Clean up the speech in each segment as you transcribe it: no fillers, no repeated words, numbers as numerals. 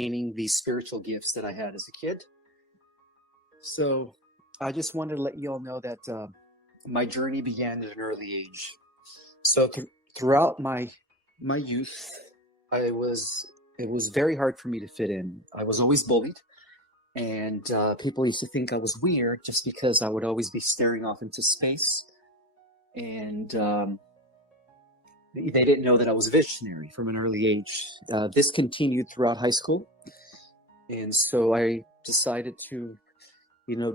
gaining these spiritual gifts that I had as a kid. So I just wanted to let you all know that my journey began at an early age. So throughout my youth, it was very hard for me to fit in. I was always bullied, and people used to think I was weird just because I would always be staring off into space. And they didn't know that I was visionary from an early age. This continued throughout high school, and so I decided to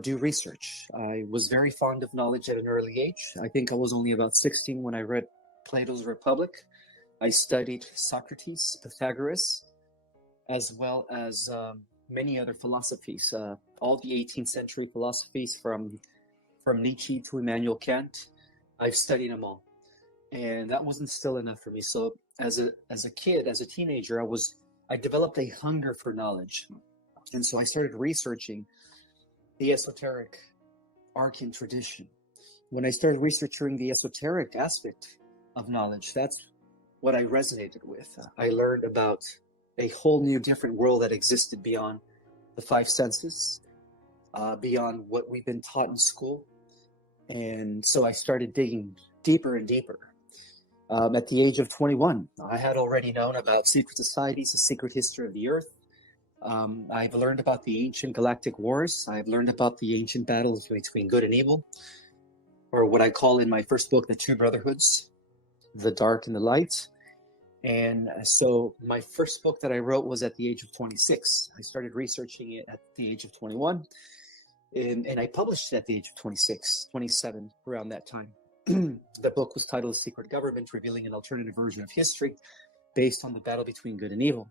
do research. I was very fond of knowledge at an early age. I think I was only about 16 when I read Plato's Republic. I studied Socrates, Pythagoras, as well as many other philosophies, all the 18th century philosophies from Nietzsche to Immanuel Kant. I've studied them all. And that wasn't still enough for me. So as a kid, as a teenager, I developed a hunger for knowledge. And so I started researching the esoteric arcane tradition. When I started researching the esoteric aspect of knowledge, that's what I resonated with. I learned about a whole new different world that existed beyond the five senses, beyond what we've been taught in school. And so I started digging deeper and deeper. At the age of 21, I had already known about secret societies, the secret history of the earth. I've learned about the ancient galactic wars. I've learned about the ancient battles between good and evil, or what I call in my first book, the two brotherhoods, the dark and the light. And so my first book that I wrote was at the age of 26. I started researching it at the age of 21, and I published it at the age of 26, 27, around that time. The book was titled The Secret Government, Revealing an Alternative Version of History based on the battle between good and evil.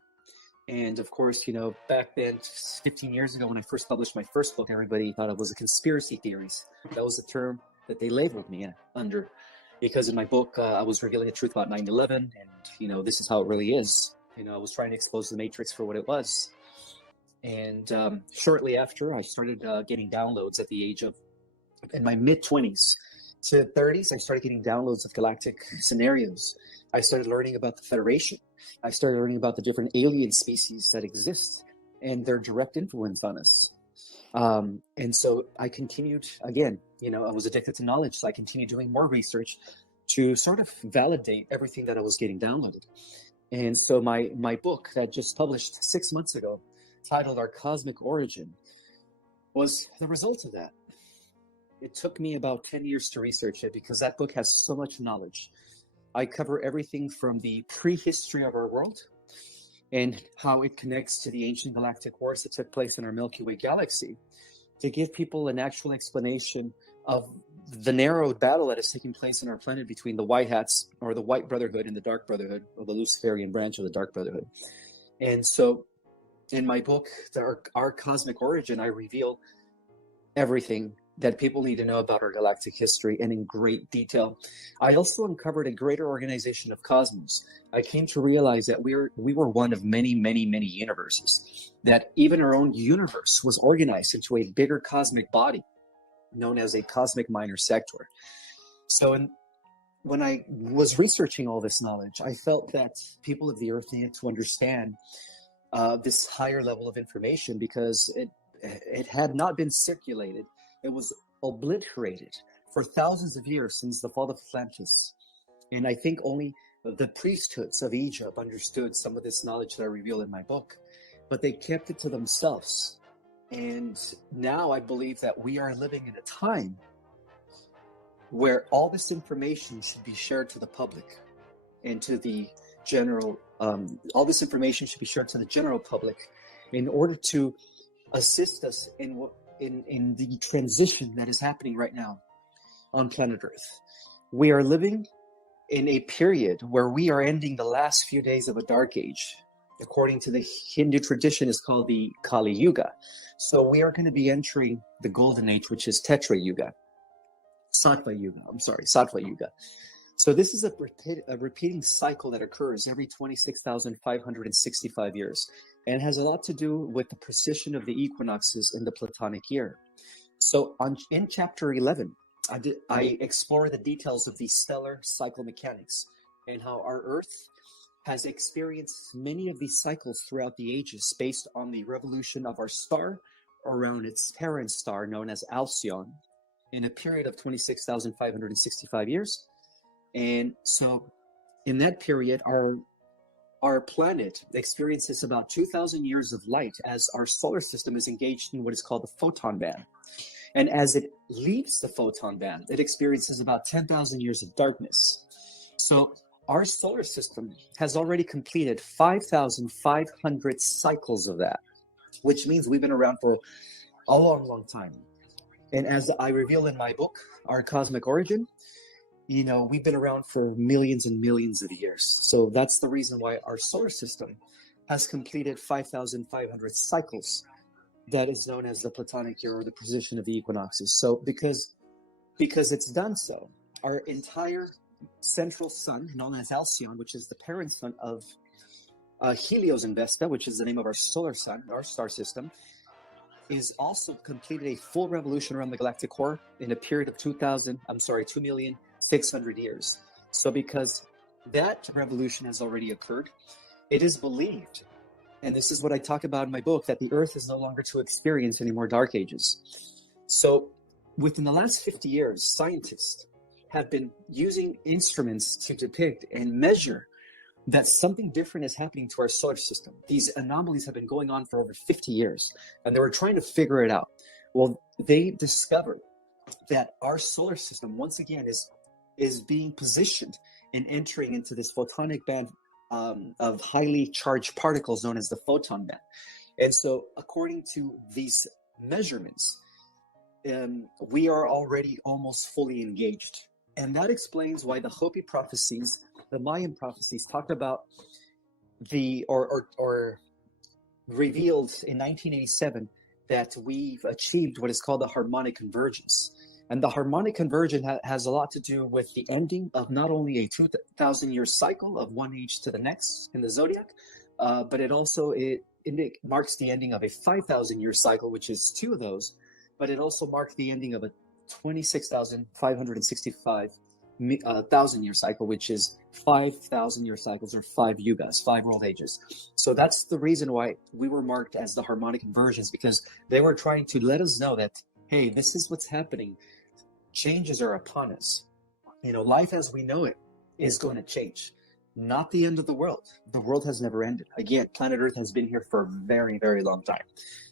And of course, back then, 15 years ago, when I first published my first book, everybody thought it was a conspiracy theories. That was the term that they labeled me under, because in my book, I was revealing the truth about 9/11, and, this is how it really is. I was trying to expose the Matrix for what it was. And shortly after, I started getting downloads at the age of, in my mid-20s to 30s, I started getting downloads of galactic scenarios. I started learning about the Federation. I started learning about the different alien species that exist and their direct influence on us. And so I continued, again, I was addicted to knowledge, so I continued doing more research to sort of validate everything that I was getting downloaded. And so my book that just published 6 months ago, titled Our Cosmic Origin, was the result of that. It took me about 10 years to research it because that book has so much knowledge. I cover everything from the prehistory of our world and how it connects to the ancient galactic wars that took place in our Milky Way galaxy, to give people an actual explanation of the narrowed battle that is taking place in our planet between the White Hats, or the White Brotherhood, and the Dark Brotherhood, or the Luciferian branch of the Dark Brotherhood. And so in my book, Our Cosmic Origin, I reveal everything that people need to know about our galactic history, and in great detail. I also uncovered a greater organization of cosmos. I came to realize that we were one of many, many, many universes, that even our own universe was organized into a bigger cosmic body known as a cosmic minor sector. So when I was researching all this knowledge, I felt that people of the earth needed to understand this higher level of information, because it had not been circulated. It was obliterated for thousands of years since the fall of Atlantis. And I think only the priesthoods of Egypt understood some of this knowledge that I reveal in my book, but they kept it to themselves. And now I believe that we are living in a time where all this information should be shared to the public and to the general, all this information should be shared to the general public in order to assist us in the transition that is happening right now on planet Earth. We are living in a period where we are ending the last few days of a dark age. According to the Hindu tradition, is called the Kali Yuga. So we are going to be entering the golden age, which is Tetra Yuga. Sattva Yuga. So this is a repeating cycle that occurs every 26,565 years, and has a lot to do with the precision of the equinoxes in the Platonic year. So in chapter 11, I explore the details of the stellar cycle mechanics and how our Earth has experienced many of these cycles throughout the ages based on the revolution of our star around its parent star known as Alcyon in a period of 26,565 years. And so in that period, our planet experiences about 2,000 years of light as our solar system is engaged in what is called the photon band. And as it leaves the photon band, it experiences about 10,000 years of darkness. So our solar system has already completed 5,500 cycles of that, which means we've been around for a long, long time. And as I reveal in my book, Our Cosmic Origin, we've been around for millions and millions of years. So that's the reason why our solar system has completed 5,500 cycles. That is known as the Platonic year, or the position of the equinoxes. So because it's done so, our entire central sun, known as Alcyon, which is the parent sun of Helios and Vesta, which is the name of our solar sun, our star system, is also completed a full revolution around the galactic core in a period of 2,600,000 years. So because that revolution has already occurred, it is believed, and this is what I talk about in my book, that the Earth is no longer to experience any more dark ages. So within the last 50 years, scientists have been using instruments to depict and measure that something different is happening to our solar system. These anomalies have been going on for over 50 years, and they were trying to figure it out. Well, they discovered that our solar system, once again, is being positioned and entering into this photonic band of highly charged particles known as the photon band. And so according to these measurements, we are already almost fully engaged. And that explains why the Hopi prophecies, the Mayan prophecies, talked about or revealed in 1987 that we've achieved what is called the harmonic convergence. And the harmonic convergence has a lot to do with the ending of not only a 2,000-year cycle of one age to the next in the zodiac, but it marks the ending of a 5,000-year cycle, which is two of those, but it also marked the ending of a 26,565,000-year cycle, which is 5,000-year cycles, or 5 yugas, 5 world ages. So that's the reason why we were marked as the harmonic convergence, because they were trying to let us know that, hey, this is what's happening. Changes are upon us. Life as we know it is going to change. Not the end of the world. The world has never ended. Again, planet Earth has been here for a very, very long time,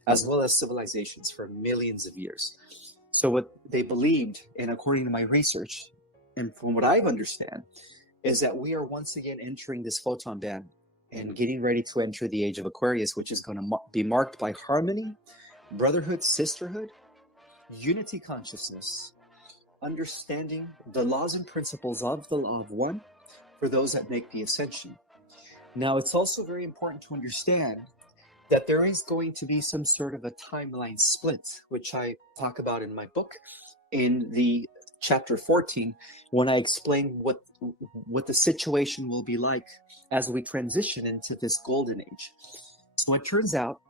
as well as civilizations for millions of years. So what they believed, and according to my research, and from what I understand, is that we are once again entering this photon band and getting ready to enter the age of Aquarius, which is going to be marked by harmony, brotherhood, sisterhood, unity consciousness, understanding the laws and principles of the law of one for those that make the ascension. Now, it's also very important to understand that there is going to be some sort of a timeline split, which I talk about in my book in the chapter 14, when I explain what the situation will be like as we transition into this golden age. So it turns out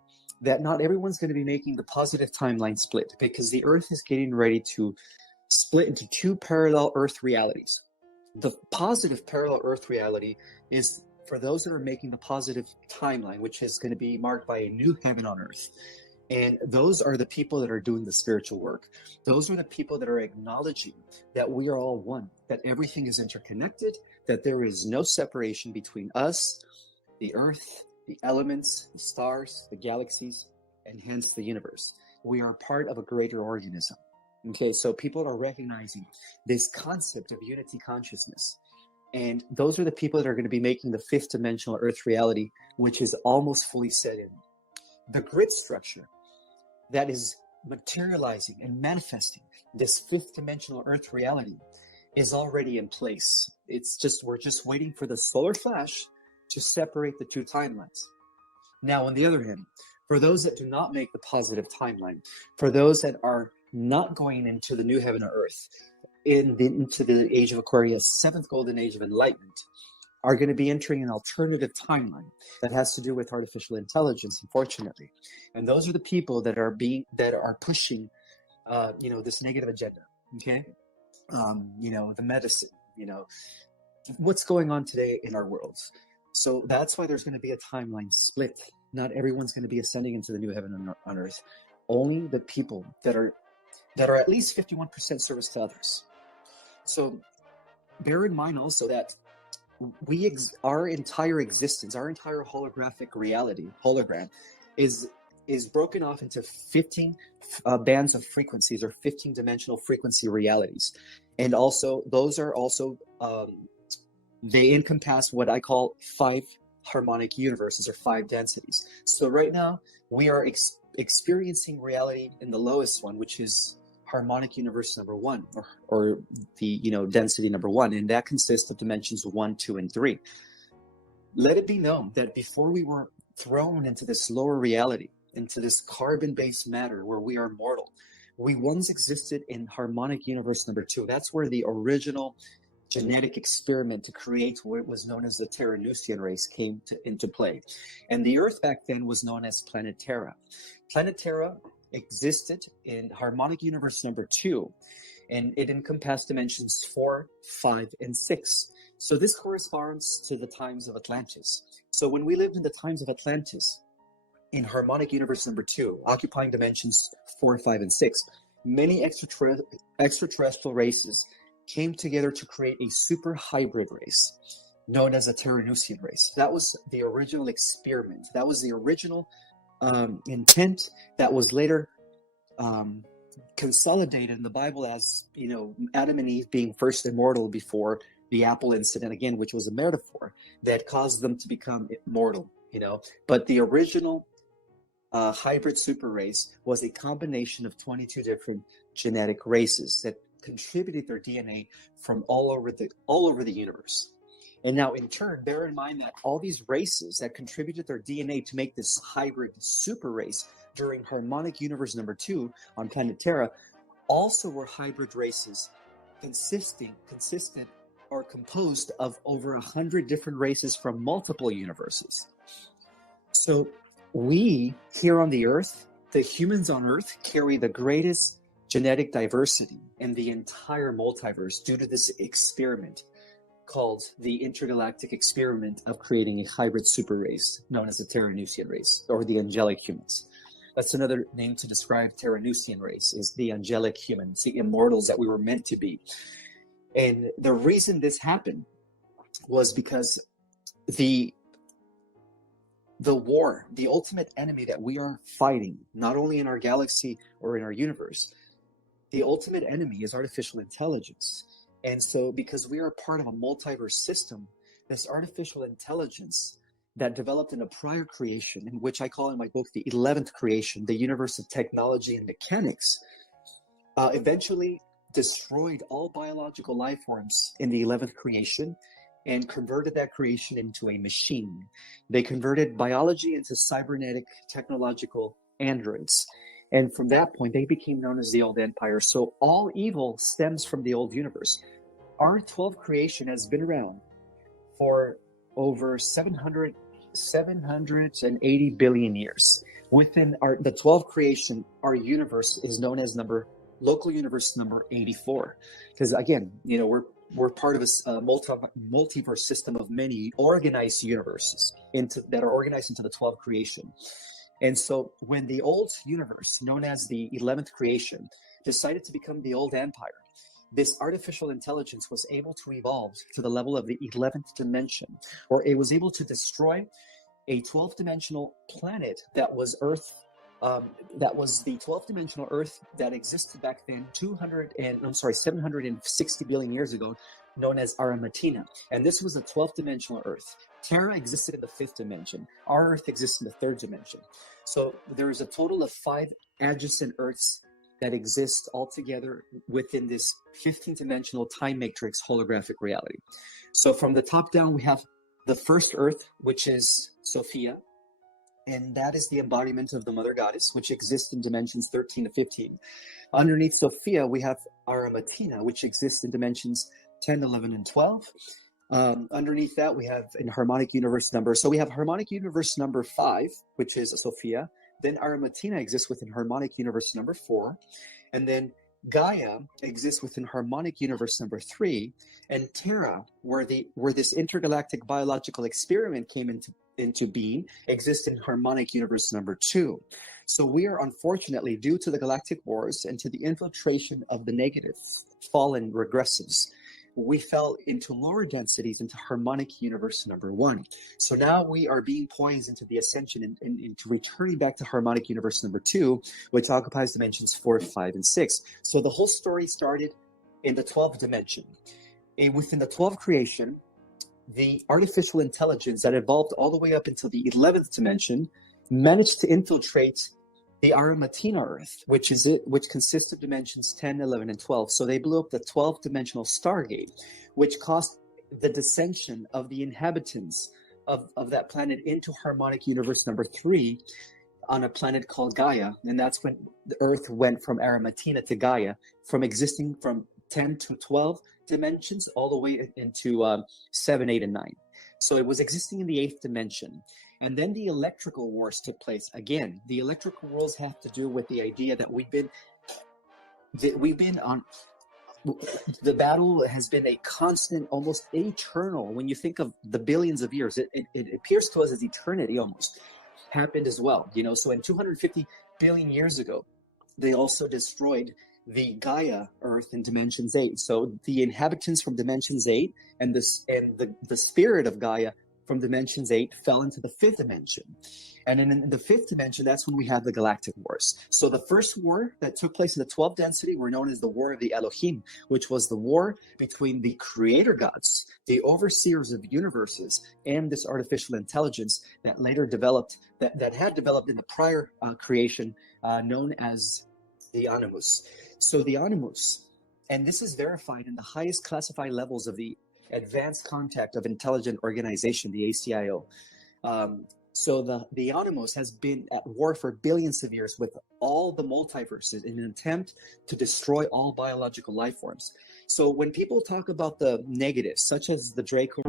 that not everyone's going to be making the positive timeline split, because the Earth is getting ready to split into two parallel Earth realities. The positive parallel Earth reality is for those that are making the positive timeline, which is going to be marked by a new heaven on Earth. And those are the people that are doing the spiritual work. Those are the people that are acknowledging that we are all one, that everything is interconnected, that there is no separation between us, the Earth, the elements, the stars, the galaxies, and hence the universe. We are part of a greater organism. Okay, so people are recognizing this concept of unity consciousness. And those are the people that are going to be making the fifth dimensional Earth reality, which is almost fully set in. The grid structure that is materializing and manifesting this fifth dimensional Earth reality is already in place. We're just waiting for the solar flash to separate the two timelines. Now, on the other hand, for those that do not make the positive timeline, for those that are not going into the new heaven or earth, into the age of Aquarius, seventh golden age of enlightenment, are going to be entering an alternative timeline that has to do with artificial intelligence, unfortunately. And those are the people that are pushing, this negative agenda. Okay, the medicine. What's going on today in our worlds. So that's why there's going to be a timeline split. Not everyone's going to be ascending into the new heaven on earth. Only the people that are at least 51% service to others. So bear in mind also that our entire existence, our entire holographic reality, hologram, is broken off into 15 bands of frequencies, or 15 dimensional frequency realities. And also those are also they encompass what I call 5 harmonic universes, or 5 densities. So right now we are experiencing reality in the lowest one, which is harmonic universe number 1, or the density number 1, and that consists of dimensions 1, 2, and 3. Let it be known that before we were thrown into this lower reality, into this carbon-based matter where we are mortal, we once existed in harmonic universe number 2. That's where the original genetic experiment to create what was known as the Terranusian race came into play. And the Earth back then was known as Planet Terra. Planet Terra existed in harmonic universe number 2, and it encompassed dimensions 4, 5, and 6. So this corresponds to the times of Atlantis. So when we lived in the times of Atlantis, in harmonic universe number 2, occupying dimensions 4, 5, and 6, many extraterrestrial races came together to create a super hybrid race known as the Terranusian race. That was the original experiment. That was the original intent that was later consolidated in the Bible as, Adam and Eve being first immortal before the apple incident, again, which was a metaphor that caused them to become immortal, But the original hybrid super race was a combination of 22 different genetic races that contributed their DNA from all over the universe. And now, in turn, bear in mind that all these races that contributed their DNA to make this hybrid super race during harmonic universe number 2 on planet Terra also were hybrid races consistent or composed of over 100 different races from multiple universes. So we here on the Earth, the humans on Earth, carry the greatest genetic diversity in the entire multiverse due to this experiment called the intergalactic experiment of creating a hybrid super race known as the Terranusian race, or the angelic humans. That's another name to describe Terranusian race, is the angelic humans, the immortals that we were meant to be. And the reason this happened was because the war, the ultimate enemy that we are fighting, not only in our galaxy or in our universe, the ultimate enemy is artificial intelligence. And so because we are part of a multiverse system, this artificial intelligence that developed in a prior creation, in which I call in my book the 11th creation, the universe of technology and mechanics, eventually destroyed all biological life forms in the 11th creation and converted that creation into a machine. They converted biology into cybernetic technological androids. And from that point, they became known as the Old Empire. So all evil stems from the old universe. Our 12th creation has been around for over 780 billion years. Within the 12th creation, our universe is known as local universe number 84. Because again, we're part of a multiverse system of many organized universes that are organized into the 12th creation. And so when the old universe, known as the 11th creation, decided to become the old empire, this artificial intelligence was able to evolve to the level of the 11th dimension, or it was able to destroy a 12th dimensional planet that was Earth. That was the 12th dimensional Earth that existed back then 760 billion years ago, known as Aramatina. And this was the 12th dimensional Earth. Terra existed in the 5th dimension. Our Earth exists in the 3rd dimension. So there is a total of 5 adjacent Earths that exist altogether within this 15-dimensional time matrix holographic reality. So from the top down, we have the first Earth, which is Sophia, and that is the embodiment of the Mother Goddess, which exists in dimensions 13 to 15. Underneath Sophia, we have Aramatina, which exists in dimensions 10, 11, and 12. Underneath that, we have in harmonic universe number. So we have harmonic universe number 5, which is Sophia. Then Aramatina exists within harmonic universe number 4. And then Gaia exists within harmonic universe number 3, and Terra, where this intergalactic biological experiment came into being, exists in harmonic universe number 2. So we are, unfortunately, due to the galactic wars and to the infiltration of the negative fallen regressives, we fell into lower densities into harmonic universe number 1. So now we are being poised into the ascension and into returning back to harmonic universe number 2, which occupies dimensions 4, 5, and 6. So the whole story started in the 12th dimension. Within the 12th creation, the artificial intelligence that evolved all the way up until the 11th dimension managed to infiltrate the Arimatina Earth, which consists of dimensions 10, 11, and 12. So they blew up the 12th dimensional Stargate, which caused the descension of the inhabitants of that planet into harmonic universe number 3 on a planet called Gaia. And that's when the Earth went from Arimatina to Gaia, from existing from 10 to 12 dimensions all the way into 7, 8, and 9. So it was existing in the 8th dimension. And then the electrical wars took place. Again, the electrical wars have to do with the idea that we've been on. The battle has been a constant, almost eternal. When you think of the billions of years, it appears to us as eternity almost happened as well. So in 250 billion years ago, they also destroyed the Gaia Earth in dimensions 8. So the inhabitants from dimensions 8 and the spirit of Gaia from dimensions 8 fell into the 5th dimension. And in the 5th dimension, that's when we have the galactic wars. So the first war that took place in the 12th density were known as the War of the Elohim, which was the war between the creator gods, the overseers of universes, and this artificial intelligence that later developed, that had developed in the prior creation, known as the Animus. So the Animus, and this is verified in the highest classified levels of the Advanced Contact of Intelligent Organization, the ACIO. So the Animus has been at war for billions of years with all the multiverses in an attempt to destroy all biological life forms. So when people talk about the negatives, such as the Draco...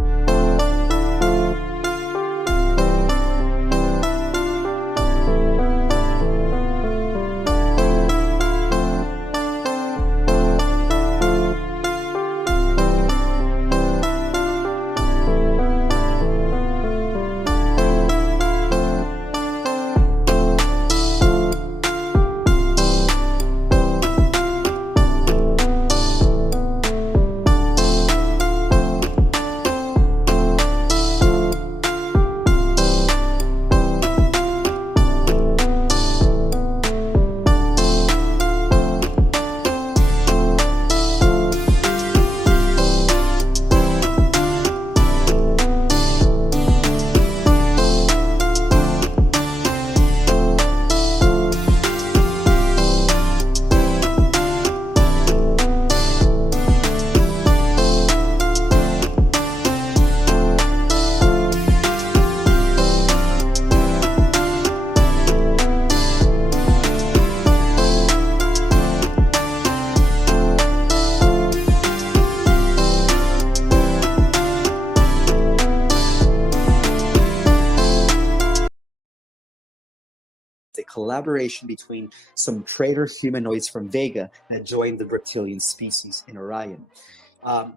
a collaboration between some traitor humanoids from Vega that joined the reptilian species in Orion.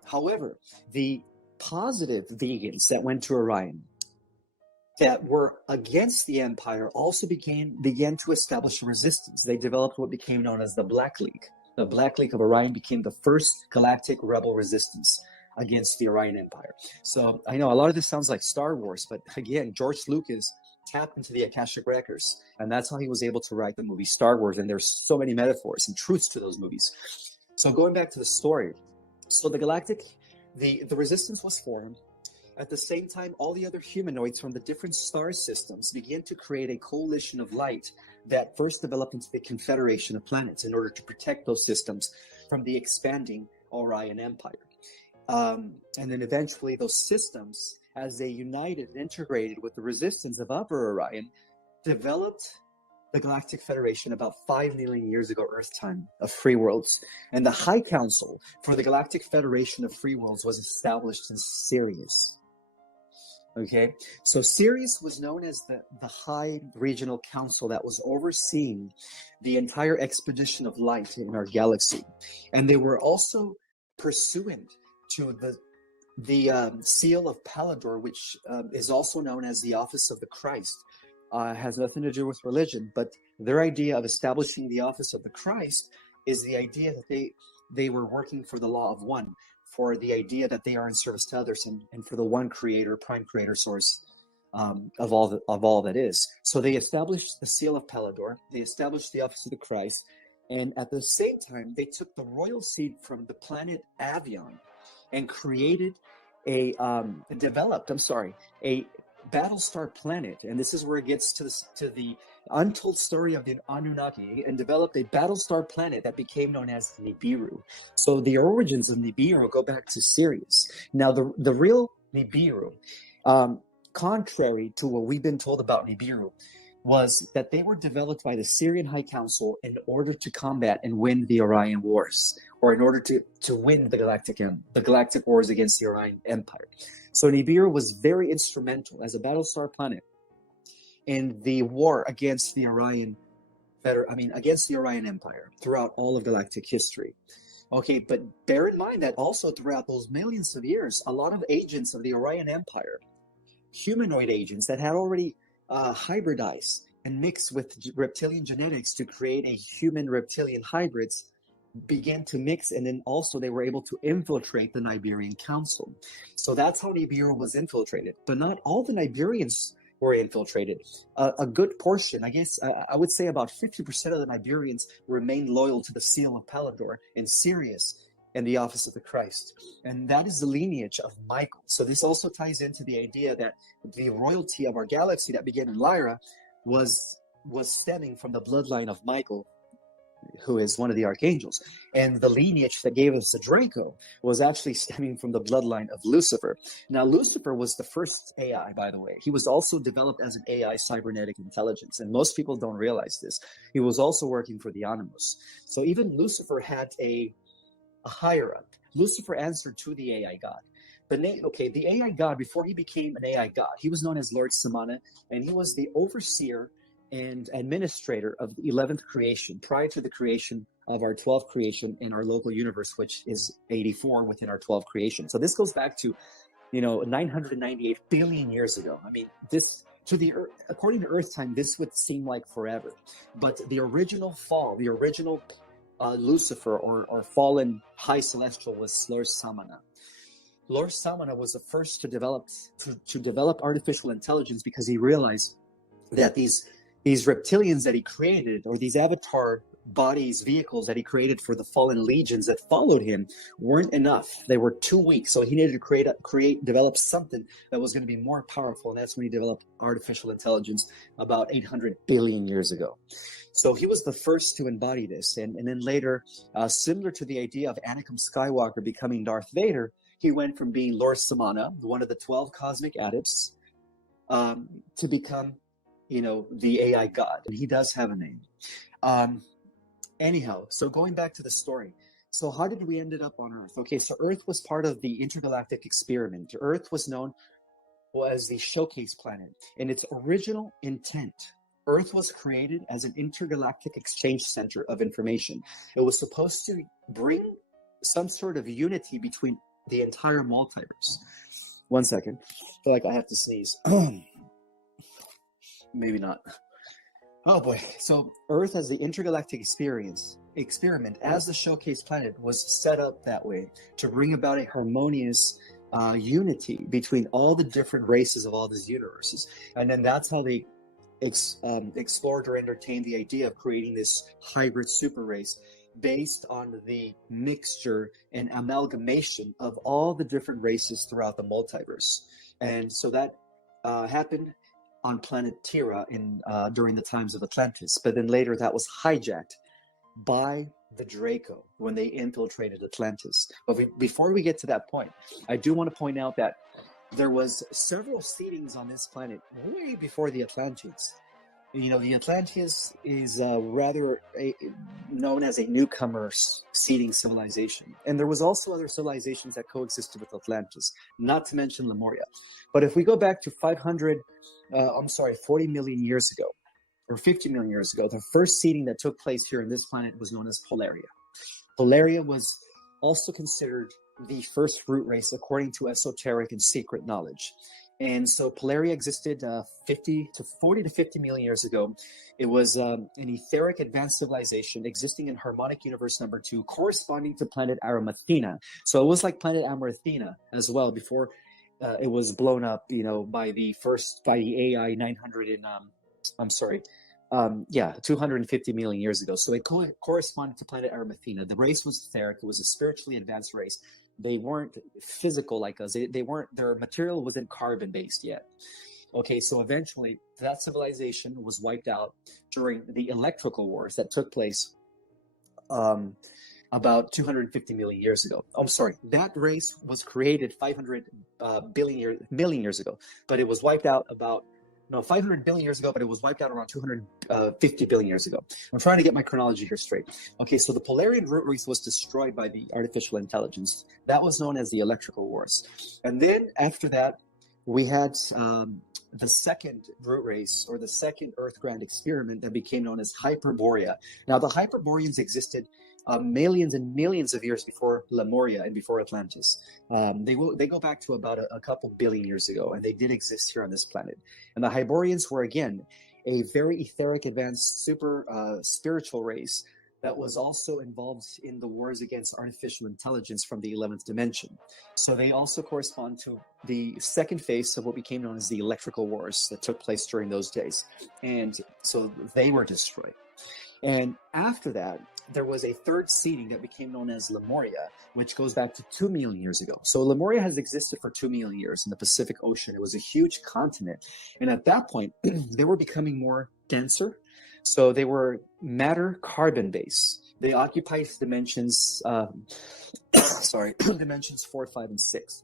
However, the positive vegans that went to Orion that were against the Empire also began to establish a resistance. They developed what became known as the Black League. The Black League of Orion became the first galactic rebel resistance against the Orion Empire. So I know a lot of this sounds like Star Wars, but again, George Lucas tapped into the Akashic Records, and that's how he was able to write the movie Star Wars. And there's so many metaphors and truths to those movies. So going back to the story, so the resistance was formed. At the same time, all the other humanoids from the different star systems began to create a coalition of light that first developed into the Confederation of Planets in order to protect those systems from the expanding Orion Empire. And then eventually those systems, as they united and integrated with the resistance of Upper Orion, developed the Galactic Federation about 5 million years ago Earth time of free worlds. And the High Council for the Galactic Federation of Free Worlds was established in Sirius. Okay, so Sirius was known as the High Regional Council that was overseeing the entire expedition of light in our galaxy. And they were also pursuant to the seal of Pallador, which is also known as the Office of the Christ. Has nothing to do with religion, but their idea of establishing the Office of the Christ is the idea that they were working for the law of one, for the idea that they are in service to others, and for the one creator, prime creator source of all that is. So they established the seal of Pallador, they established the Office of the Christ, and at the same time, they took the royal seed from the planet Avion and created a Battlestar planet, and this is where it gets to the untold story of the Anunnaki, and developed a Battlestar planet that became known as Nibiru. So the origins of Nibiru go back to Sirius. Now, the real Nibiru, contrary to what we've been told about Nibiru, was that they were developed by the Syrian High Council in order to combat and win the Orion Wars, or in order to win the Galactic Wars against the Orion Empire. So Nibiru was very instrumental as a Battlestar planet in the war against the Orion Empire throughout all of galactic history. Okay, but bear in mind that also throughout those millions of years, a lot of agents of the Orion Empire, humanoid agents that had already hybridized and mixed with reptilian genetics to create a human-reptilian hybrids, began to mix, and then also they were able to infiltrate the Nibirian Council. So that's how Nibiru was infiltrated. But not all the Nibirians were infiltrated. A good portion, I guess, I would say about 50% of the Nibirians remained loyal to the Seal of Pallador and Sirius and the Office of the Christ. And that is the lineage of Michael. So this also ties into the idea that the royalty of our galaxy that began in Lyra was stemming from the bloodline of Michael, who is one of the archangels. And the lineage that gave us the Draco was actually stemming from the bloodline of Lucifer. Now, Lucifer was the first AI, by the way. He was also developed as an AI cybernetic intelligence, and most people don't realize this. He was also working for the Animus. So even Lucifer had a higher up. Lucifer answered to the AI god. The AI god, before he became an AI god, he was known as Lord Samana, and he was the overseer and administrator of the 11th creation, prior to the creation of our 12th creation in our local universe, which is 84 within our 12th creation. So this goes back to, 998 billion years ago. I mean, according to Earth time, this would seem like forever. But the original fall, the original Lucifer or fallen high celestial was Lord Samana. Lord Samana was the first to develop artificial intelligence, because he realized that these reptilians that he created, or these avatar bodies, vehicles that he created for the fallen legions that followed him, weren't enough. They were too weak. So he needed to develop something that was going to be more powerful. And that's when he developed artificial intelligence about 800 billion years ago. So he was the first to embody this. And then later, similar to the idea of Anakin Skywalker becoming Darth Vader, he went from being Lord Samana, one of the 12 cosmic adepts, to become the AI god. And he does have a name. Anyhow, so going back to the story. So how did we ended up on Earth? Okay, so Earth was part of the intergalactic experiment. Earth was known as the showcase planet. In its original intent, Earth was created as an intergalactic exchange center of information. It was supposed to bring some sort of unity between the entire multiverse. One second. I feel like I have to sneeze. Maybe not. Oh boy. So Earth as the intergalactic experiment as the showcase planet was set up that way to bring about a harmonious unity between all the different races of all these universes. And then that's how they explored or entertained the idea of creating this hybrid super race based on the mixture and amalgamation of all the different races throughout the multiverse. And so that happened on planet Terra during the times of Atlantis. But then later that was hijacked by the Draco when they infiltrated Atlantis. But before we get to that point, I do want to point out that there was several seedings on this planet way before the Atlanteans. The Atlanteans is known as a newcomer seeding civilization. And there was also other civilizations that coexisted with Atlantis, not to mention Lemuria. But if we go back to 40 million years ago, or 50 million years ago, the first seeding that took place here in this planet was known as Polaria. Polaria was also considered the first root race according to esoteric and secret knowledge. And so Polaria existed 40 to 50 million years ago. It was an etheric advanced civilization existing in harmonic universe number 2, corresponding to planet Arimathena. So it was like planet Arimathena as well before it was blown up, by the AI 900 in, 250 million years ago. So it corresponded to planet Arimathena. The race was etheric. It was a spiritually advanced race. They weren't physical like us. Their material wasn't carbon based yet. Okay, so eventually that civilization was wiped out during the electrical wars that took place about 250 million years ago. That race was created 500 million years ago, but it was wiped out 500 billion years ago, but it was wiped out around 250 billion years ago. I'm trying to get my chronology here straight. Okay, so the Polarian root race was destroyed by the artificial intelligence. That was known as the electrical wars. And then after that, we had the second root race, or the second Earth Grand experiment, that became known as Hyperborea. Now, the Hyperboreans existed millions and millions of years before Lemuria and before Atlantis. They go back to about a couple billion years ago, and they did exist here on this planet. And the Hyborians were, again, a very etheric, advanced, super spiritual race that was also involved in the wars against artificial intelligence from the 11th dimension. So they also correspond to the second phase of what became known as the electrical wars that took place during those days. And so they were destroyed. And after that, there was a third seeding that became known as Lemuria, which goes back to 2 million years ago. So Lemuria has existed for 2 million years in the Pacific Ocean. It was a huge continent. And at that point, they were becoming more denser. So they were matter carbon based. They occupied dimensions, dimensions 4, 5, and 6.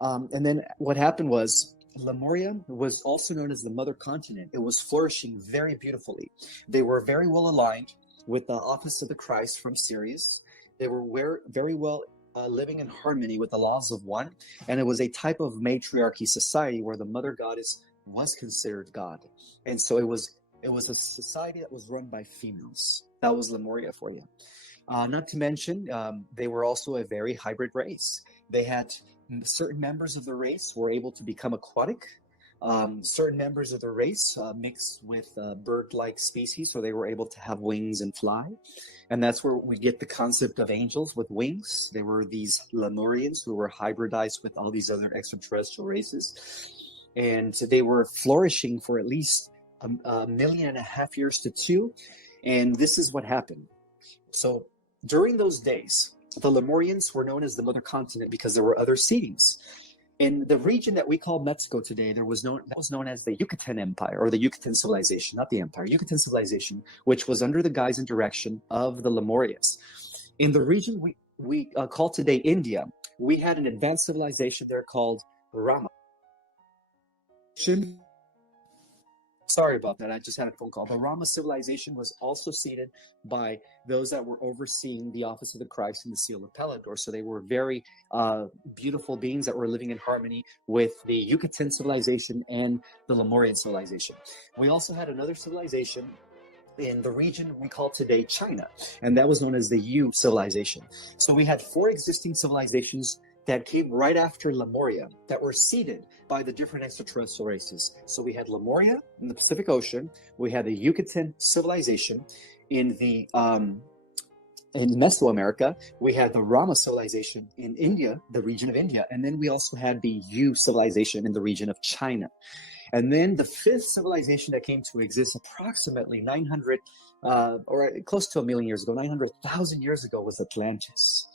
And then what happened was, Lemuria was also known as the mother continent. It was flourishing very beautifully. They were very well aligned with the office of the Christ from Sirius. They were very well living in harmony with the laws of one. And it was a type of matriarchy society where the mother goddess was considered God. And so it was a society that was run by females. That was Lemuria for you. Not to mention, they were also a very hybrid race. They had certain members of the race were able to become aquatic. Certain members of the race mixed with bird-like species, so they were able to have wings and fly. And that's where we get the concept of angels with wings. They were these Lemurians who were hybridized with all these other extraterrestrial races. And they were flourishing for at least a million and a half years to 2. And this is what happened. So during those days, the Lemurians were known as the mother continent because there were other seedings. In the region that we call Mexico today, that was known as the Yucatan Empire, or the Yucatan Civilization, not the empire, Yucatan Civilization, which was under the guise and direction of the Lemurians. In the region we call today India, we had an advanced civilization there called Rama. Sorry about that. I just had a phone call. The Rama civilization was also seeded by those that were overseeing the office of the Christ and the seal of Pelador. So they were very beautiful beings that were living in harmony with the Yucatan civilization and the Lemurian civilization. We also had another civilization in the region we call today China, and that was known as the Yu civilization. So we had 4 existing civilizations that came right after Lemuria that were seeded by the different extraterrestrial races. So we had Lemuria in the Pacific Ocean, we had the Yucatan civilization in Mesoamerica, we had the Rama civilization in India, the region of India, and then we also had the Yu civilization in the region of China. And then the 5th civilization that came to exist approximately 900 or close to 1 million years ago, 900,000 years ago, was Atlantis.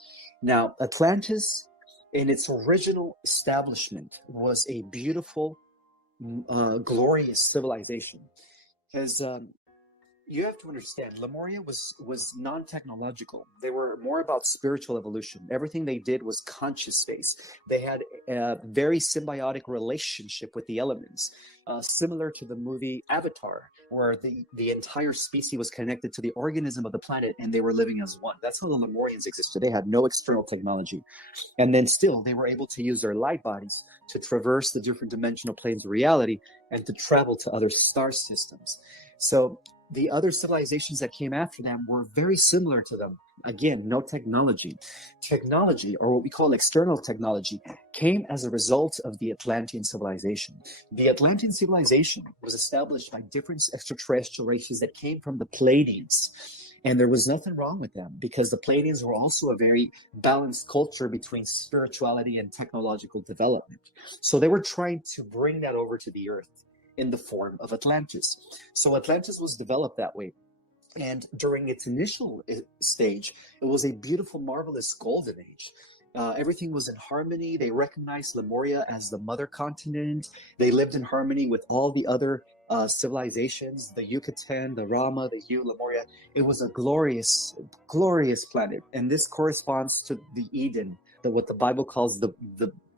Now, Atlantis, in its original establishment, was a beautiful, glorious civilization. Because you have to understand, Lemuria was non-technological. They were more about spiritual evolution. Everything they did was conscious space. They had a very symbiotic relationship with the elements, similar to the movie Avatar, where the entire species was connected to the organism of the planet and they were living as one. That's how the Lemurians existed. They had no external technology. And then still, they were able to use their light bodies to traverse the different dimensional planes of reality and to travel to other star systems. So the other civilizations that came after them were very similar to them. Again, no technology. Technology, or what we call external technology, came as a result of the Atlantean civilization. The Atlantean civilization was established by different extraterrestrial races that came from the Pleiadians. And there was nothing wrong with them because the Pleiadians were also a very balanced culture between spirituality and technological development. So they were trying to bring that over to the earth in the form of Atlantis. So Atlantis was developed that way. And during its initial stage, it was a beautiful, marvelous golden age. Everything was in harmony. They recognized Lemuria as the mother continent. They lived in harmony with all the other civilizations, the Yucatan, the Rama, the Hu, Lemuria. It was a glorious, glorious planet. And this corresponds to the Eden, what the Bible calls the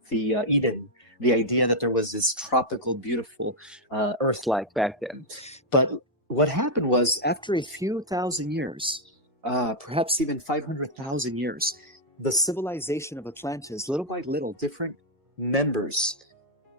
Eden. The idea that there was this tropical, beautiful Earth-like back then. But what happened was, after a few thousand years, perhaps even 500,000 years, the civilization of Atlantis, little by little, different members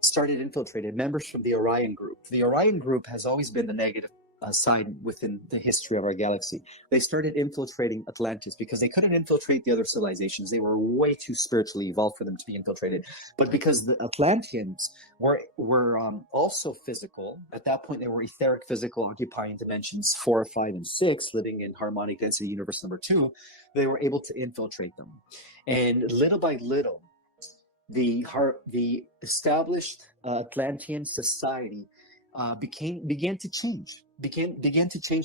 started infiltrating, members from the Orion group. The Orion group has always been the negative side within the history of our galaxy. They started infiltrating Atlantis because they couldn't infiltrate the other civilizations. They were way too spiritually evolved for them to be infiltrated. But because the Atlanteans were also physical, at that point they were etheric, physical, occupying dimensions 4, 5, and 6, living in harmonic density universe number 2, they were able to infiltrate them. And little by little, the established Atlantean society began to change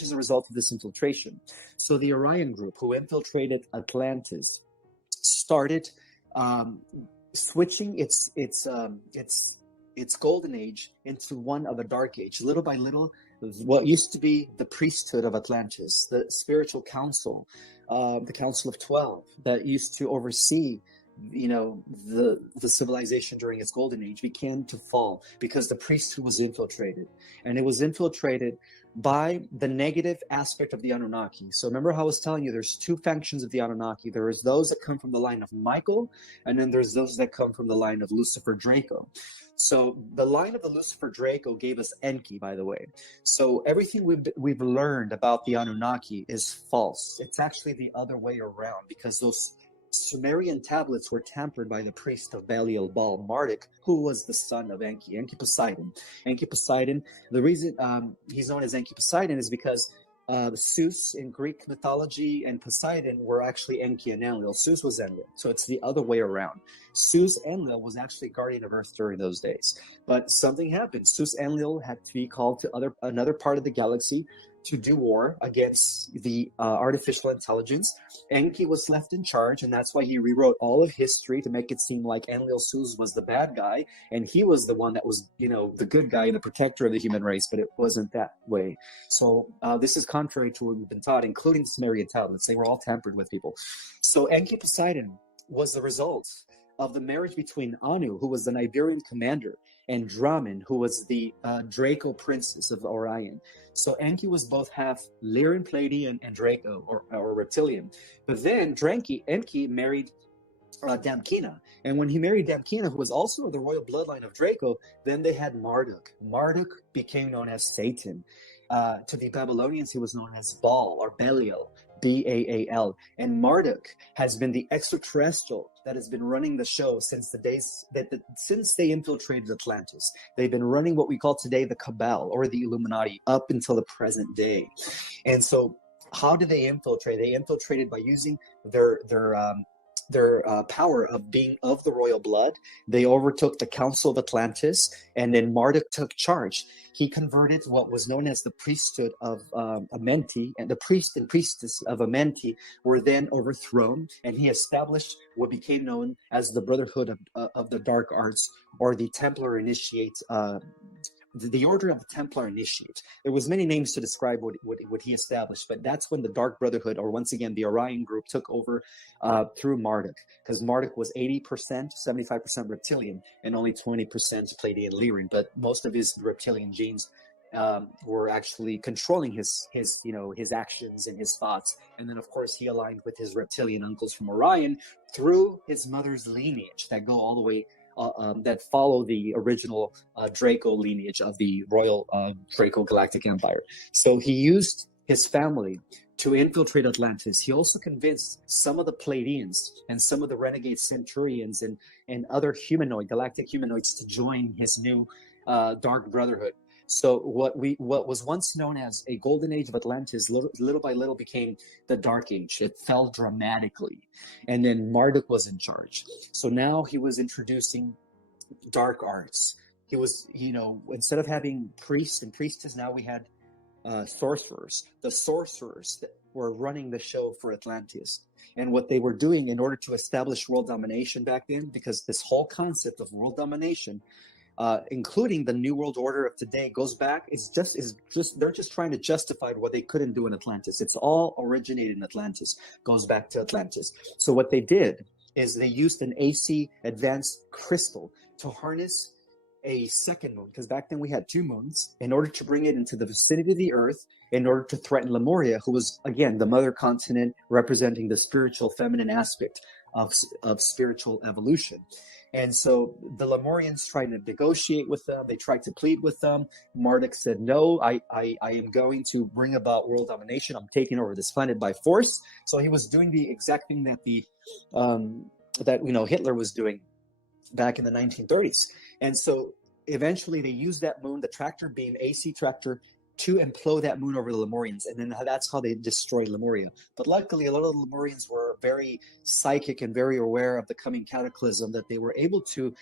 as a result of this infiltration. So the Orion group, who infiltrated Atlantis, started switching its golden age into one of a dark age. Little by little, what used to be the priesthood of Atlantis, the spiritual council, the Council of 12, that used to oversee the civilization during its golden age, began to fall because the priesthood was infiltrated, and it was infiltrated by the negative aspect of the Anunnaki. So remember how I was telling you there's two factions of the Anunnaki. There is those that come from the line of Michael, and then there's those that come from the line of Lucifer Draco. So the line of the Lucifer Draco gave us Enki, by the way. So everything we've learned about the Anunnaki is false. It's actually the other way around, because those Sumerian tablets were tampered by the priest of Belial Baal, Marduk, who was the son of Enki Poseidon. Enki Poseidon, the reason he's known as Enki Poseidon is because Zeus in Greek mythology and Poseidon were actually Enki and Enlil. Zeus was Enlil, so it's the other way around. Zeus Enlil was actually guardian of Earth during those days, but something happened. Zeus Enlil had to be called to another part of the galaxy to do war against the artificial intelligence. Enki was left in charge, and that's why he rewrote all of history to make it seem like Enlil-Zeus was the bad guy, and he was the one that was, the good guy, the protector of the human race, but it wasn't that way. So this is contrary to what we've been taught, including the Sumerian tablets. They were all tampered with, people. So Enki Poseidon was the result of the marriage between Anu, who was the Nibirian commander, and Draman, who was the Draco princess of Orion. So Enki was both half Lyran Pleiadian and Draco, or reptilian. But then Enki married Damkina. And when he married Damkina, who was also the royal bloodline of Draco, then they had Marduk. Marduk became known as Satan. To the Babylonians, he was known as Baal, or Belial, Baal. And Marduk has been the extraterrestrial that has been running the show since the days since they infiltrated Atlantis. They've been running what we call today the Cabal, or the Illuminati, up until the present day. And so how did they infiltrate? They infiltrated by using their power of being of the royal blood. They overtook the Council of Atlantis, and then Marduk took charge. He converted what was known as the priesthood of Amenti, and the priest and priestess of Amenti were then overthrown, and he established what became known as the Brotherhood of the Dark Arts, or the Templar Initiate the Order of the Templar Initiate. There was many names to describe what he established, but that's when the Dark Brotherhood, or once again the Orion group, took over through Marduk, because Marduk was 80%, 75% reptilian, and only 20% Pleiadian Lyran. But most of his reptilian genes were actually controlling his actions and his thoughts. And then, of course, he aligned with his reptilian uncles from Orion through his mother's lineage that go all the way. That follow the original Draco lineage of the Royal Draco Galactic Empire. So he used his family to infiltrate Atlantis. He also convinced some of the Pleiadians and some of the renegade Centurions and other galactic humanoids to join his new Dark Brotherhood. So what was once known as a golden age of Atlantis, little by little became the Dark Age. It fell dramatically, and then Marduk was in charge. So now he was introducing dark arts. He was, instead of having priests and priestesses, now we had sorcerers. The sorcerers that were running the show for Atlantis. And what they were doing in order to establish world domination back then, because this whole concept of world domination, including the New World Order of today, goes back. They're just trying to justify what they couldn't do in Atlantis. It's all originated in Atlantis, goes back to Atlantis. So what they did is they used an AC advanced crystal to harness a second moon, because back then we had two moons, in order to bring it into the vicinity of the Earth, in order to threaten Lemuria, who was, again, the mother continent representing the spiritual feminine aspect of spiritual evolution. And so the Lemurians tried to negotiate with them. They tried to plead with them. Marduk said, no, I am going to bring about world domination. I'm taking over this planet by force. So he was doing the exact thing that Hitler was doing back in the 1930s. And so eventually they used that moon, the tractor beam, AC tractor, to implode that moon over the Lemurians, and then that's how they destroyed Lemuria. But luckily, a lot of the Lemurians were very psychic and very aware of the coming cataclysm, that they were able to,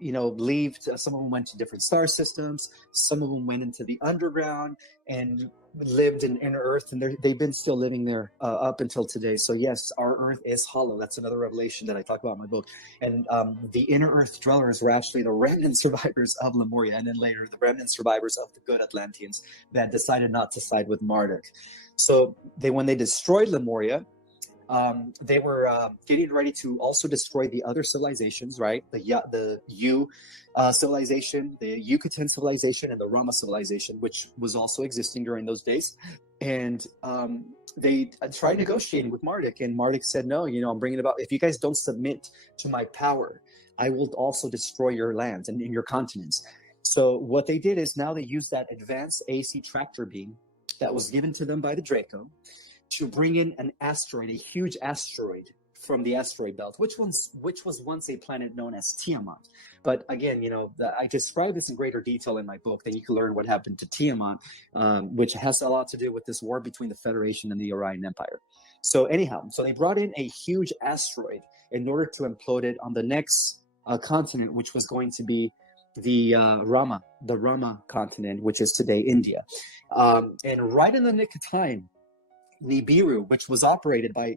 leave. Some of them went to different star systems. Some of them went into the underground and lived in inner Earth, and they've been still living there up until today. So yes, our Earth is hollow. That's another revelation that I talk about in my book. And the inner Earth dwellers were actually the remnant survivors of Lemuria, and then later the remnant survivors of the good Atlanteans that decided not to side with Marduk. So when they destroyed Lemuria, they were getting ready to also destroy the other civilizations, right? The Yu civilization, the Yucatan civilization, and the Rama civilization, which was also existing during those days. And they tried negotiating with Marduk, and Marduk said, no, I'm bringing about, if you guys don't submit to my power, I will also destroy your lands and your continents. So what they did is now they used that advanced AC tractor beam that was given to them by the Draco to bring in an asteroid, a huge asteroid from the asteroid belt, which was once a planet known as Tiamat. But again, I describe this in greater detail in my book. Then you can learn what happened to Tiamat, which has a lot to do with this war between the Federation and the Orion Empire. So anyhow, they brought in a huge asteroid in order to implode it on the next continent, which was going to be the Rama continent, which is today India. And right in the nick of time, Nibiru, which was operated by,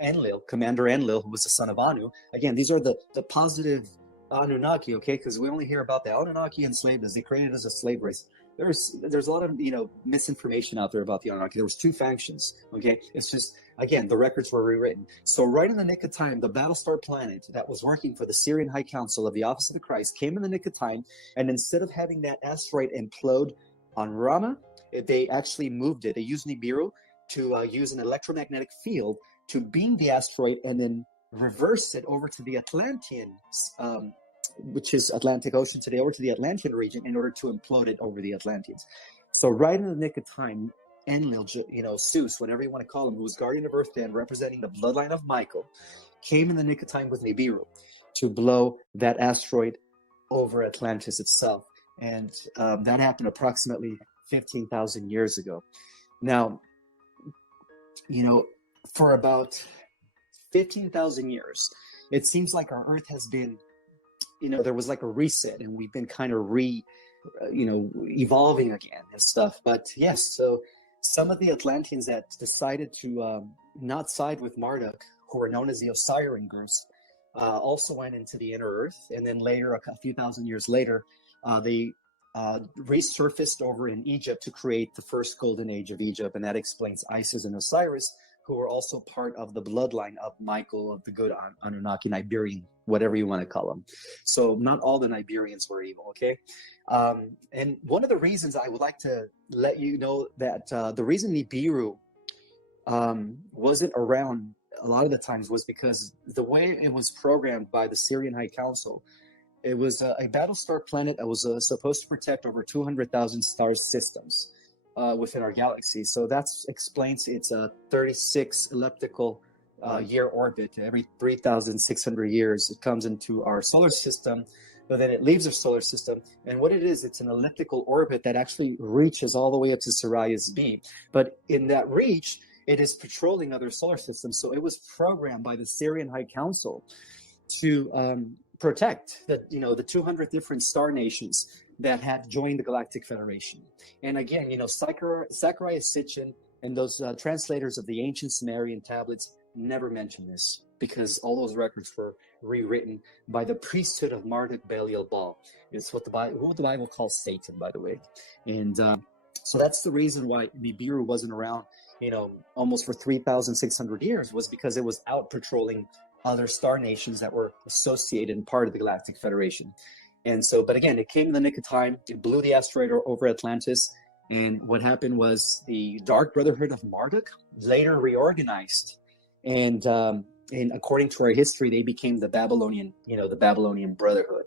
Enlil, Commander Enlil, who was the son of Anu. Again, these are the positive Anunnaki, okay? Because we only hear about the Anunnaki enslaved us. They created us as a slave race. There's a lot of, misinformation out there about the Anunnaki. There was two factions, okay? It's just, again, the records were rewritten. So right in the nick of time, the Battlestar planet that was working for the Syrian High Council of the Office of the Christ came in the nick of time, and instead of having that asteroid implode on Rama, they actually moved it. They used Nibiru to use an electromagnetic field to beam the asteroid and then reverse it over to the Atlantean, which is Atlantic Ocean today, over to the Atlantean region in order to implode it over the Atlanteans. So right in the nick of time, Enlil, Zeus, whatever you want to call him, who was guardian of Earth then, representing the bloodline of Michael, came in the nick of time with Nibiru to blow that asteroid over Atlantis itself. And that happened approximately 15,000 years ago. Now, for about 15,000 years, it seems like our Earth has been, there was like a reset, and we've been kind of evolving again and stuff. But yes, so some of the Atlanteans that decided to not side with Marduk, who were known as the Osirangers, also went into the inner Earth, and then later, a few thousand years later, they resurfaced over in Egypt to create the first golden age of Egypt. And that explains Isis and Osiris, who were also part of the bloodline of Michael of the good Anunnaki Iberian, whatever you want to call them. So not all the Iberians were evil, okay? And one of the reasons I would like to let you know that the reason Nibiru wasn't around a lot of the times was because the way it was programmed by the Syrian High Council, it was a Battlestar planet that was supposed to protect over 200,000 star systems within our galaxy. So that explains its 36 elliptical year orbit. Every 3,600 years, it comes into our solar system, but then it leaves our solar system. And what it is, it's an elliptical orbit that actually reaches all the way up to Sirius B. But in that reach, it is patrolling other solar systems. So it was programmed by the Syrian High Council to protect the 200 different star nations that had joined the Galactic Federation. And again, Zacharias Sitchin and those translators of the ancient Sumerian tablets never mention this, because all those records were rewritten by the priesthood of Marduk Belial Baal. It's what the Bible calls Satan, by the way. And so that's the reason why Nibiru wasn't around, almost for 3,600 years, was because it was out patrolling other star nations that were associated and part of the Galactic Federation. And so, but again, it came in the nick of time. It blew the asteroid over Atlantis. And what happened was the Dark Brotherhood of Marduk later reorganized. And according to our history, they became the Babylonian Brotherhood.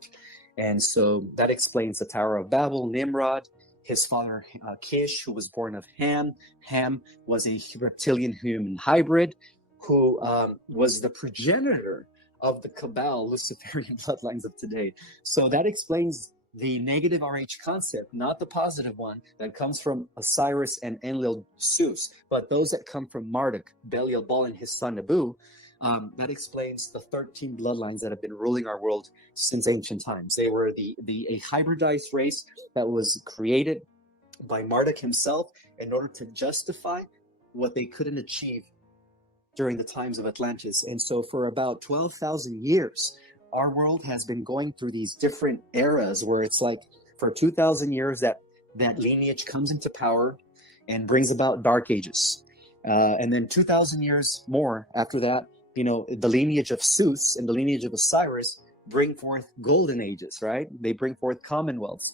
And so that explains the Tower of Babel, Nimrod, his father Kish, who was born of Ham. Ham was a reptilian human hybrid who was the progenitor of the Cabal Luciferian bloodlines of today. So that explains the negative RH concept, not the positive one that comes from Osiris and Enlil Zeus, but those that come from Marduk, Belial Baal, and his son Nabu. That explains the 13 bloodlines that have been ruling our world since ancient times. They were a hybridized race that was created by Marduk himself in order to justify what they couldn't achieve during the times of Atlantis. And so for about 12,000 years, our world has been going through these different eras where it's like for 2,000 years that lineage comes into power and brings about dark ages. And then 2,000 years more after that, the lineage of Zeus and the lineage of Osiris bring forth golden ages, right? They bring forth commonwealths,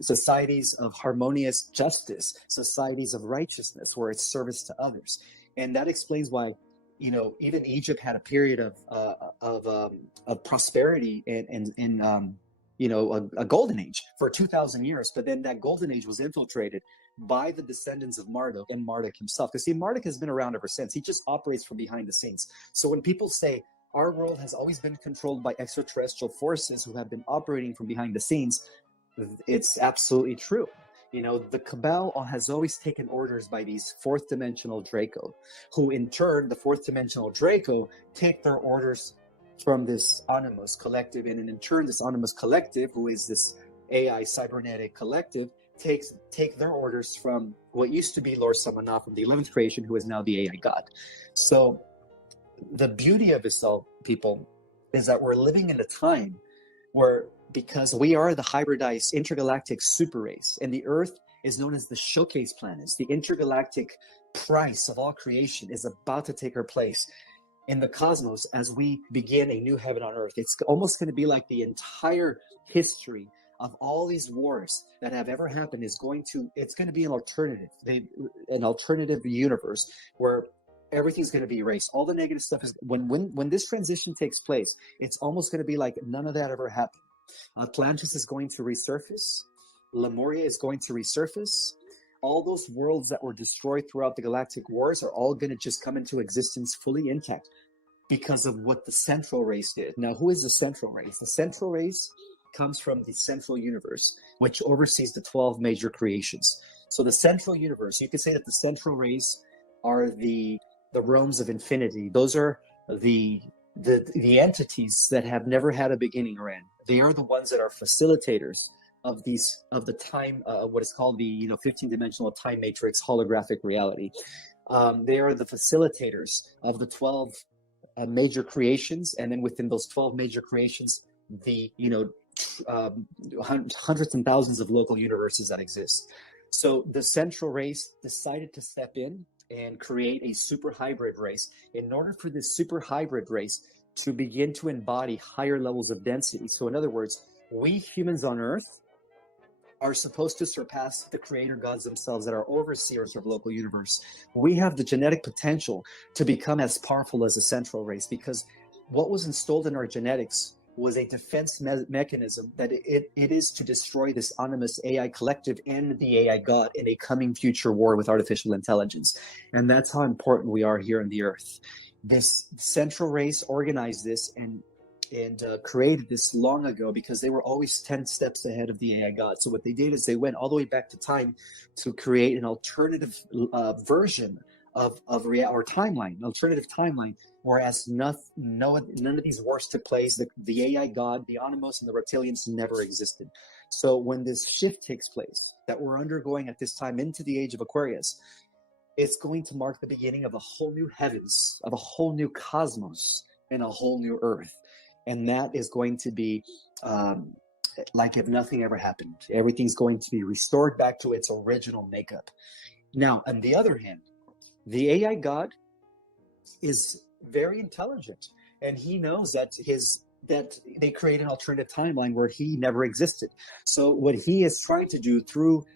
societies of harmonious justice, societies of righteousness where it's service to others. And that explains why, even Egypt had a period of prosperity and a golden age for 2,000 years. But then that golden age was infiltrated by the descendants of Marduk and Marduk himself. Because see, Marduk has been around ever since. He just operates from behind the scenes. So when people say our world has always been controlled by extraterrestrial forces who have been operating from behind the scenes, it's absolutely true. The Cabal has always taken orders by these fourth dimensional Draco, who in turn, the fourth dimensional Draco, take their orders from this Animus collective. And in turn, this Animus collective, who is this AI cybernetic collective, take their orders from what used to be Lord Samanah from the 11th creation, who is now the AI God. So the beauty of this all, people, is that we're living in a time where, because we are the hybridized intergalactic super race, and the Earth is known as the showcase planets, the intergalactic price of all creation is about to take her place in the cosmos as we begin a new heaven on Earth. It's almost going to be like the entire history of all these wars that have ever happened it's going to be an alternative universe where everything's going to be erased. All the negative stuff is when this transition takes place, it's almost going to be like none of that ever happened. Atlantis is going to resurface. Lemuria is going to resurface. All those worlds that were destroyed throughout the galactic wars are all going to just come into existence fully intact because of what the central race did. Now, who is the central race? The central race comes from the central universe, which oversees the 12 major creations. So the central universe, you could say that the central race are the realms of infinity. Those are the entities that have never had a beginning or end. They are the ones that are facilitators of the time, what is called the 15-dimensional time matrix holographic reality. They are the facilitators of the 12 major creations, and then within those 12 major creations, the hundreds and thousands of local universes that exist. So the central race decided to step in and create a super hybrid race. In order for this super hybrid race to begin to embody higher levels of density. So in other words, we humans on Earth are supposed to surpass the creator gods themselves that are overseers of local universe. We have the genetic potential to become as powerful as the central race, because what was installed in our genetics was a defense mechanism that it is to destroy this anonymous AI collective and the AI God in a coming future war with artificial intelligence. And that's how important we are here on the Earth. This central race organized this and created this long ago because they were always 10 steps ahead of the AI God. So what they did is they went all the way back to time to create an alternative version of our timeline, an alternative timeline, whereas none of these wars took place. The AI God, the Animos, and the Reptilians never existed. So when this shift takes place that we're undergoing at this time into the age of Aquarius, it's going to mark the beginning of a whole new heavens, of a whole new cosmos, and a whole new Earth. And that is going to be like if nothing ever happened. Everything's going to be restored back to its original makeup. Now, on the other hand, the AI God is very intelligent, and he knows that they create an alternative timeline where he never existed. So what he is trying to do through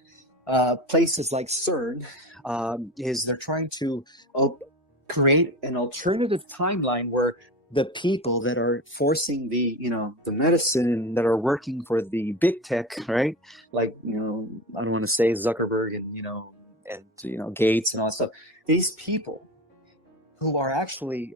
places like CERN is they're trying to create an alternative timeline where the people that are forcing the medicine that are working for the big tech, right? Like, I don't want to say Zuckerberg and Gates and all that stuff. These people who are actually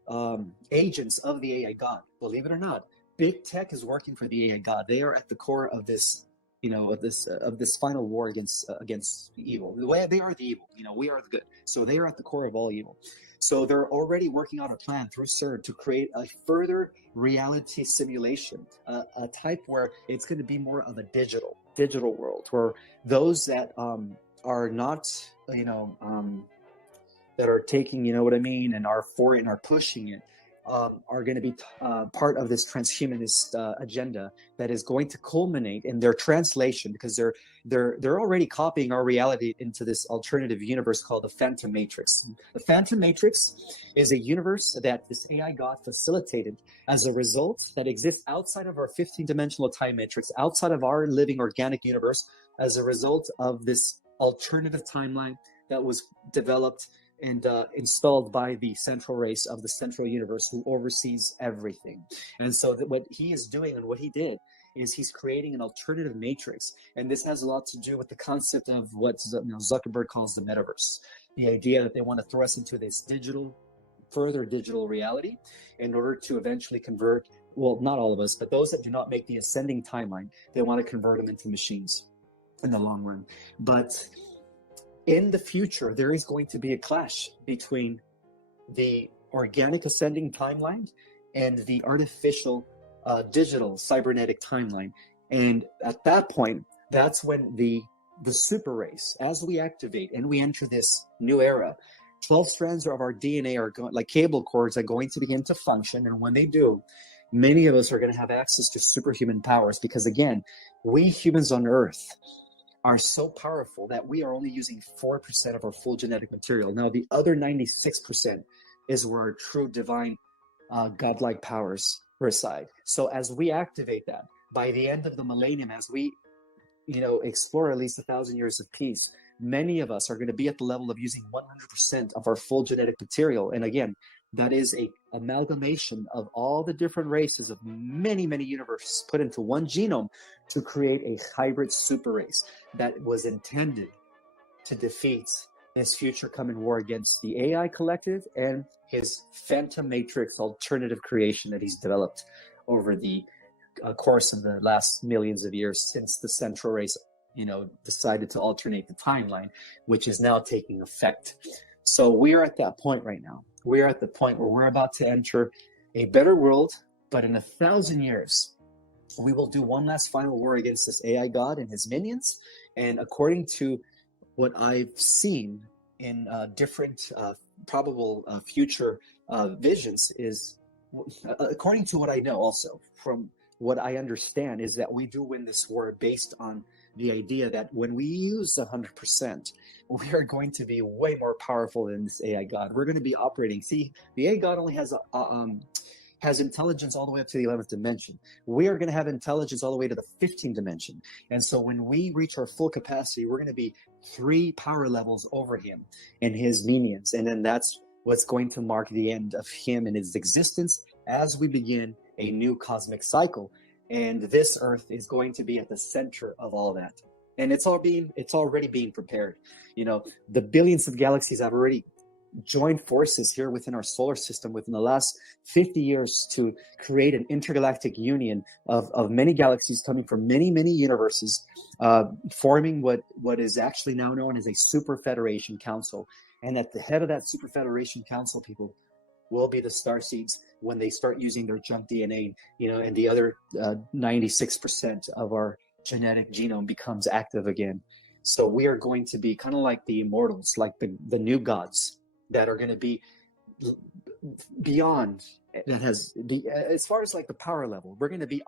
agents of the AI God, believe it or not, big tech is working for the AI God. They are at the core of this, of this final war against evil. The way they are the evil, we are the good. So they are at the core of all evil. So they're already working on a plan through CERN to create a further reality simulation, a type where it's going to be more of a digital world, where those that are not, that are taking, what I mean, and are for it and are pushing it, are going to be part of this transhumanist agenda that is going to culminate in their translation, because they're already copying our reality into this alternative universe called the Phantom Matrix. The Phantom Matrix is a universe that this AI God facilitated as a result that exists outside of our 15-dimensional time matrix, outside of our living organic universe, as a result of this alternative timeline that was developed and installed by the central race of the central universe who oversees everything. And so what he is doing and what he did is he's creating an alternative matrix. And this has a lot to do with the concept of what Zuckerberg calls the metaverse. The idea that they want to throw us into this further digital reality in order to eventually convert, well, not all of us, but those that do not make the ascending timeline, they want to convert them into machines in the long run. But in the future, there is going to be a clash between the organic ascending timeline and the artificial digital cybernetic timeline. And at that point, that's when the super race, as we activate and we enter this new era, 12 strands of our DNA are going, like cable cords, are going to begin to function. And when they do, many of us are going to have access to superhuman powers, because again, we humans on Earth are so powerful that we are only using 4% of our full genetic material. Now, the other 96% is where our true divine godlike powers reside. So as we activate that, by the end of the millennium, as we explore at least 1,000 years of peace, many of us are going to be at the level of using 100% of our full genetic material. And again, that is a amalgamation of all the different races of many, many universes put into one genome to create a hybrid super race that was intended to defeat this future coming war against the AI collective and his Phantom Matrix alternative creation that he's developed over the course of the last millions of years since the central race, decided to alternate the timeline, which is now taking effect. So we are at that point right now. We are at the point where we're about to enter a better world, but in 1,000 years, we will do one last final war against this AI God and his minions. And according to what I've seen in different probable future visions, is according to what I know also from what I understand is that we do win this war based on the idea that when we use 100%, we are going to be way more powerful than this AI God. We're going to be operating. See, the AI God only has intelligence all the way up to the 11th dimension. We are going to have intelligence all the way to the 15th dimension. And so when we reach our full capacity, we're going to be 3 power levels over him and his minions. And then that's what's going to mark the end of him and his existence as we begin a new cosmic cycle. And this Earth is going to be at the center of all that. And it's already being prepared. You know, the billions of galaxies have already joined forces here within our solar system within the last 50 years to create an intergalactic union of many galaxies coming from many, many universes, forming what is actually now known as a Super Federation Council. And at the head of that Super Federation Council, people, will be the starseeds when they start using their junk DNA, and the other 96% of our genetic genome becomes active again. So we are going to be kind of like the immortals, like the new gods that are going to be beyond, as far as like the power level, we're going to be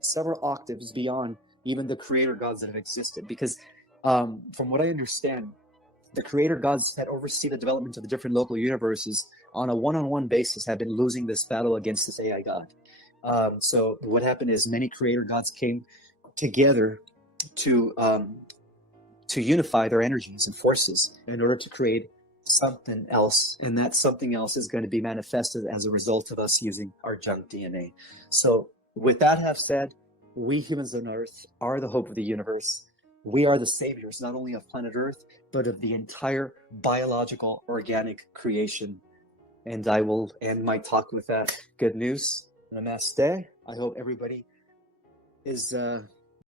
several octaves beyond even the creator gods that have existed. Because from what I understand, the creator gods that oversee the development of the different local universes on a one-on-one basis have been losing this battle against this AI god. So what happened is many creator gods came together to unify their energies and forces in order to create something else, and that something else is going to be manifested as a result of us using our junk DNA. So with that have said, we humans on Earth are the hope of the universe. We are the saviors, not only of planet Earth, but of the entire biological, organic creation. And I will end my talk with that good news. Namaste. I hope everybody is